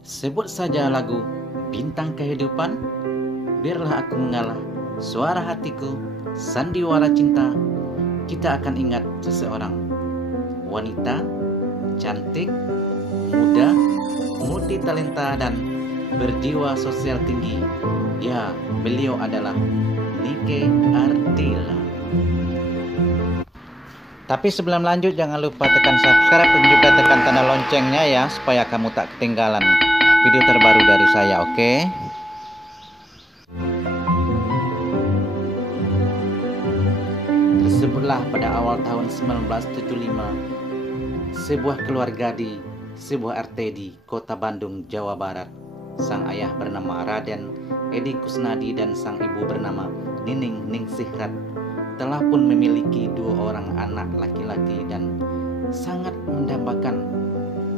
Sebut saja lagu Bintang Kehidupan, Biarlah Aku Mengalah, Suara Hatiku, Sandiwara Cinta. Kita akan ingat seseorang wanita, cantik, muda, multitalenta dan berjiwa sosial tinggi. Ya, beliau adalah Nike Ardilla. Tapi sebelum lanjut, jangan lupa tekan subscribe dan juga tekan tanda loncengnya ya, supaya kamu tak ketinggalan video terbaru dari saya, oke? Tersebutlah pada awal tahun 1975, sebuah keluarga di sebuah RT di Kota Bandung, Jawa Barat. Sang ayah bernama Raden Edi Kusnadi dan sang ibu bernama Nining Ningsihrat telah pun memiliki 2 orang anak laki-laki dan sangat mendambakan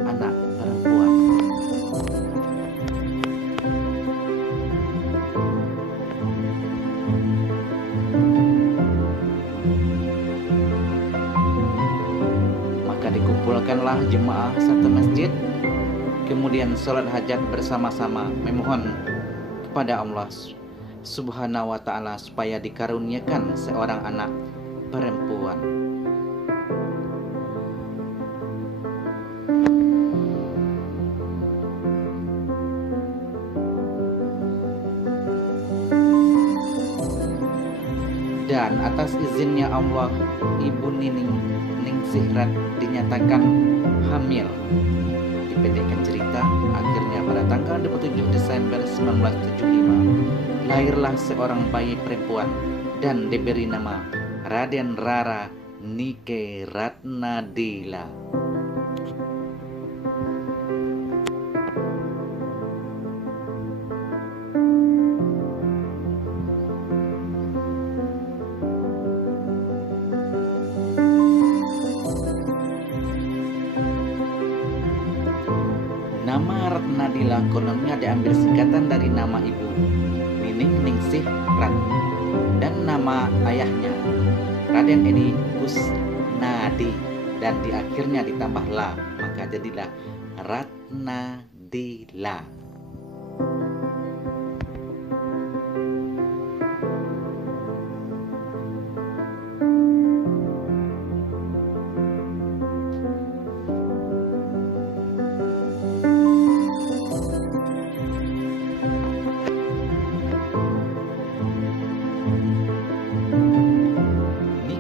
anak perempuan. Maka dikumpulkanlah jemaah satu masjid, kemudian sholat hajat bersama-sama memohon kepada Allah Subhanahu wa ta'ala supaya dikaruniakan seorang anak perempuan. Dan atas izinnya Allah, Ibu Nining Ningsihrat dinyatakan hamil. Dipendekkan cerita, akhirnya pada tanggal 27 Desember 1975 lahirlah seorang bayi perempuan dan diberi nama Raden Rara Nike Ratnadila. Nama Ratnadila kononnya diambil singkatan dari nama ibu, Nining Ningsihrat, dan nama ayahnya, Raden Edi Kusnadi, dan di akhirnya ditambah la, maka jadilah Ratnadila.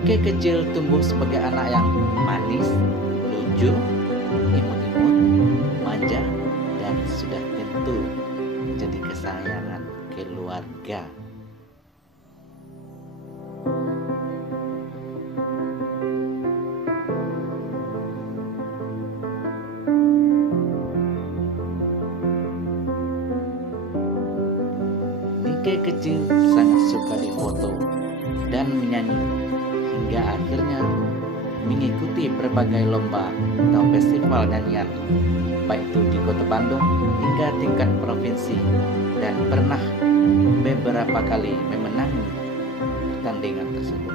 Nike kecil tumbuh sebagai anak yang manis, lucu, imut-imut, manja, dan sudah tentu menjadi kesayangan keluarga. Nike kecil sangat suka difoto dan menyanyi, hingga akhirnya mengikuti berbagai lomba atau festival nyanyian, baik itu di Kota Bandung hingga tingkat provinsi, dan pernah beberapa kali memenangi pertandingan tersebut.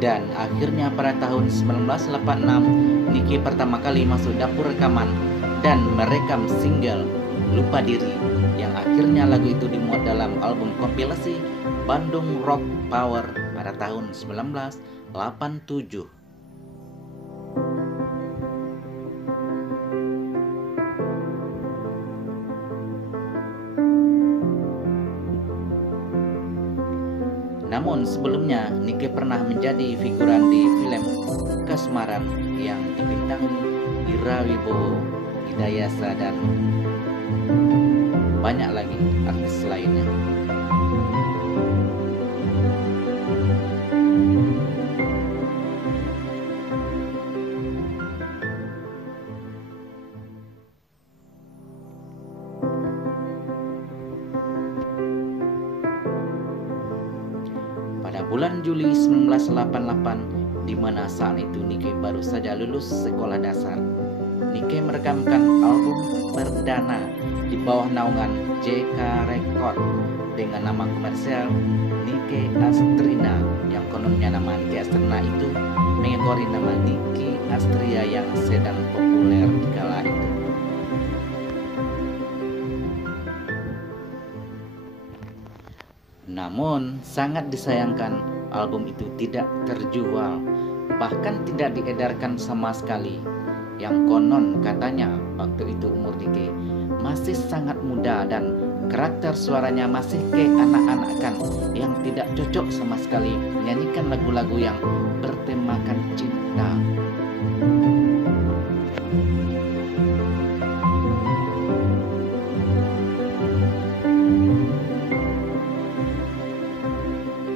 Dan akhirnya pada tahun 1986, Nike pertama kali masuk dapur rekaman dan merekam single Lupa Diri, yang akhirnya lagu itu dimuat dalam album kompilasi Bandung Rock Power pada tahun 1987. Namun sebelumnya Nike pernah menjadi figuran di film Kasmaran yang dibintangi Ira Wibowo, Hidayasa, dan banyak lagi artis lainnya. Pada bulan Juli 1988, di mana saat itu Nike baru saja lulus sekolah dasar. Nike merekamkan album perdana di bawah naungan JK Record dengan nama komersial Nike Astrina, yang kononnya nama Nike Astrina itu mengekori nama Nicky Astria yang sedang populer di kala itu. Namun sangat disayangkan album itu tidak terjual, bahkan tidak diedarkan sama sekali. Yang konon katanya waktu itu umur Nike masih sangat muda dan karakter suaranya masih keanak-anakan yang tidak cocok sama sekali menyanyikan lagu-lagu yang bertemakan cinta.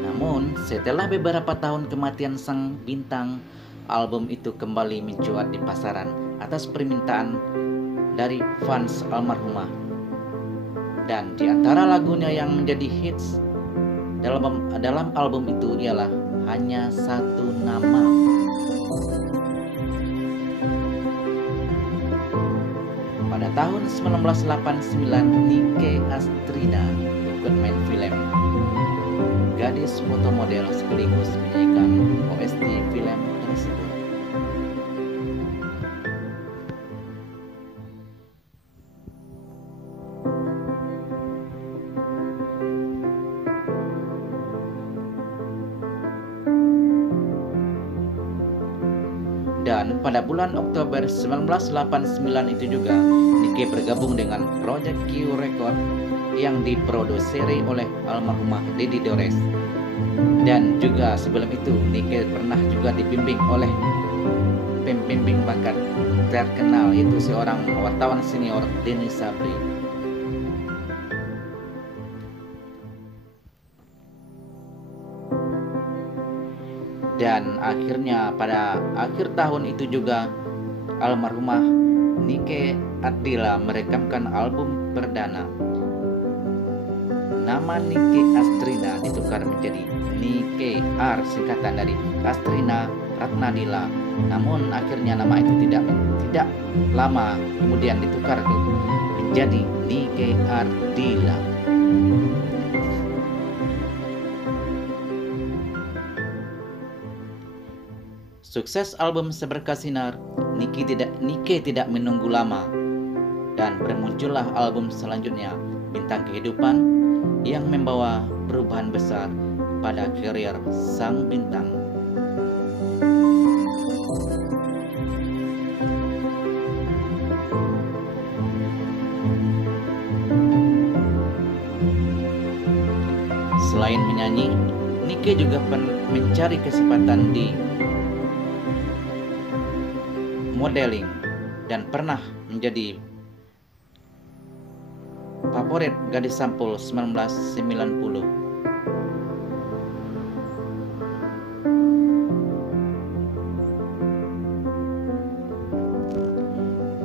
Namun setelah beberapa tahun kematian sang bintang, album itu kembali mencuat di pasaran atas permintaan dari fans almarhumah. Dan di antara lagunya yang menjadi hits dalam album itu ialah Hanya Satu Nama. Pada tahun 1989, Nicky Astrina ikut main film Gadis Fotomodel sekaligus menyanyikan OST film tersebut. Dan pada bulan Oktober 1989 itu juga Nicky bergabung dengan Project Q Record yang diproduksi oleh almarhumah Didi Dores. Dan juga sebelum itu Nicky pernah juga dibimbing oleh pembimbing bakat terkenal, yaitu seorang wartawan senior, Denny Sabri. Dan akhirnya pada akhir tahun itu juga almarhumah Nike Ardila merekamkan album perdana. Nama Nicky Astrina ditukar menjadi Nike R, singkatan dari Astrina Ratnadila. Namun akhirnya nama itu tidak lama kemudian ditukar menjadi Nike Ardila. Sukses album Seberkas Sinar, Nicky tidak menunggu lama dan bermuncullah album selanjutnya, Bintang Kehidupan, yang membawa perubahan besar pada karier sang bintang. Selain menyanyi, Nicky juga mencari kesempatan di modeling dan pernah menjadi favorit gadis sampul 1990.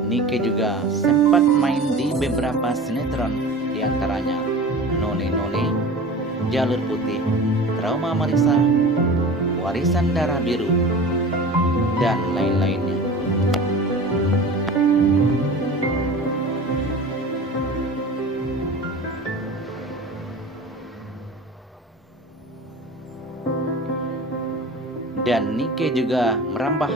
Nicky juga sempat main di beberapa sinetron, diantaranya None None, Jalur Putih, Trauma Marisa, Warisan Darah Biru, dan lain-lainnya. Dan Nicky juga merambah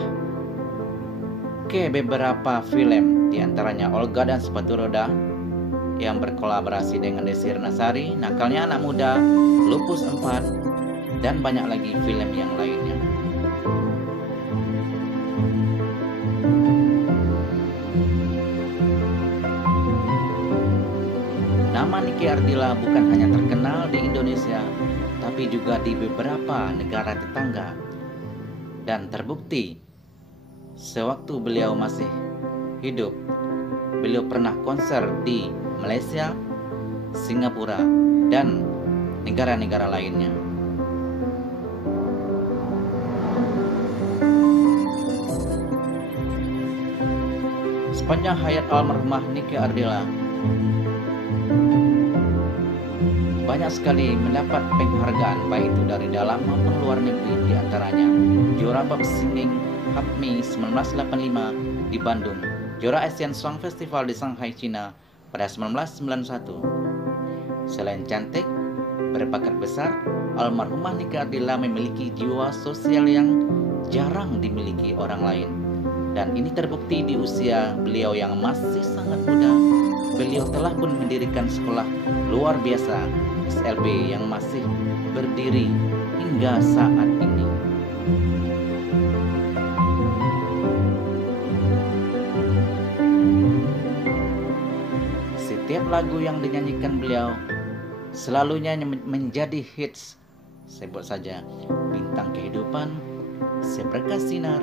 ke beberapa film, diantaranya Olga dan Sepatu Roda yang berkolaborasi dengan Desir Nasari, Nakalnya Anak Muda, Lupus 4, dan banyak lagi film yang lainnya. Nama Nicky Ardila bukan hanya terkenal di Indonesia, tapi juga di beberapa negara tetangga. Dan terbukti, sewaktu beliau masih hidup, beliau pernah konser di Malaysia, Singapura, dan negara-negara lainnya. Sepanjang hayat almarhumah Nicky Ardila, banyak sekali mendapat penghargaan baik itu dari dalam maupun luar negeri, diantaranya juara pop singing HAPMI 1985 di Bandung, juara Asian Song Festival di Shanghai, China pada 1991. Selain cantik, berbakat besar, almarhumah Nike Ardilla memiliki jiwa sosial yang jarang dimiliki orang lain. Dan ini terbukti di usia beliau yang masih sangat muda. Beliau telah pun mendirikan sekolah luar biasa SLB yang masih berdiri hingga saat ini. Setiap lagu yang dinyanyikan beliau selalunya menjadi hits. Sebut saja Bintang Kehidupan, Seberkas Sinar,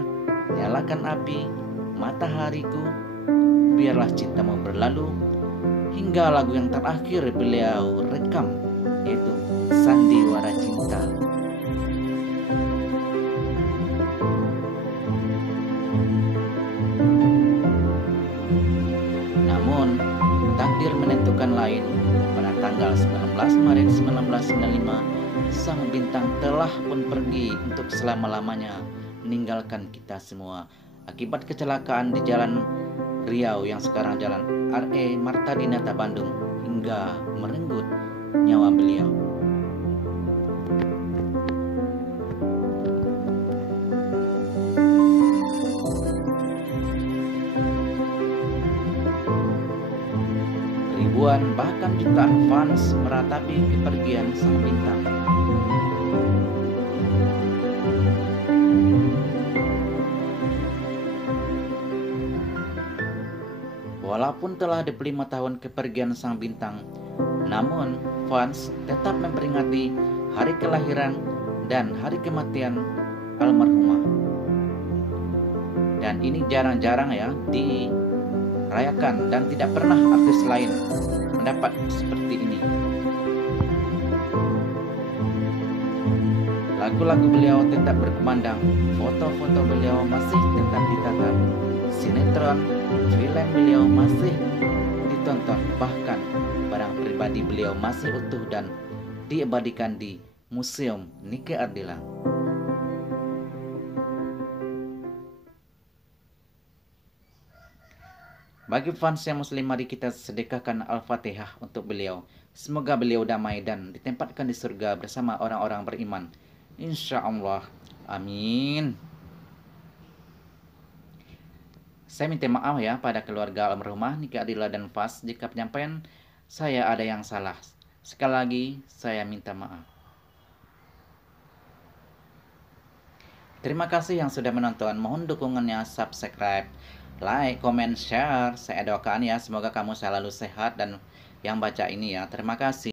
Nyalakan Api, Matahariku, Biarlah Cintamu Berlalu, hingga lagu yang terakhir beliau rekam yaitu Sandiwara Cinta. Namun takdir menentukan lain. Pada tanggal 19 Maret 1995, sang bintang telah pun pergi untuk selama-lamanya, meninggalkan kita semua akibat kecelakaan di Jalan Riau yang sekarang Jalan R.E. Marta Dinata Bandung, hingga merenggut nyawa beliau. Ribuan bahkan jutaan fans meratapi kepergian sang bintang. Walaupun telah 25 tahun kepergian sang bintang, namun fans tetap memperingati hari kelahiran dan hari kematian almarhumah. Dan ini jarang-jarang ya dirayakan, dan tidak pernah artis lain mendapat seperti ini. Lagu-lagu beliau tetap berkumandang, foto-foto beliau masih tetap ditatap, sinetron, film beliau masih ditonton, bahkan barang pribadi beliau masih utuh dan diabadikan di Museum Nike Ardilla. Bagi fans yang muslim, mari kita sedekahkan Al-Fatihah untuk beliau. Semoga beliau damai dan ditempatkan di surga bersama orang-orang beriman, insya Allah. Amin. Saya minta maaf ya pada keluarga almarhumah Nike Ardilla dan fans jika penyampaian saya ada yang salah. Sekali lagi saya minta maaf. Terima kasih yang sudah menonton. Mohon dukungannya, subscribe, like, comment, share. Saya doakan ya semoga kamu selalu sehat dan yang baca ini ya. Terima kasih.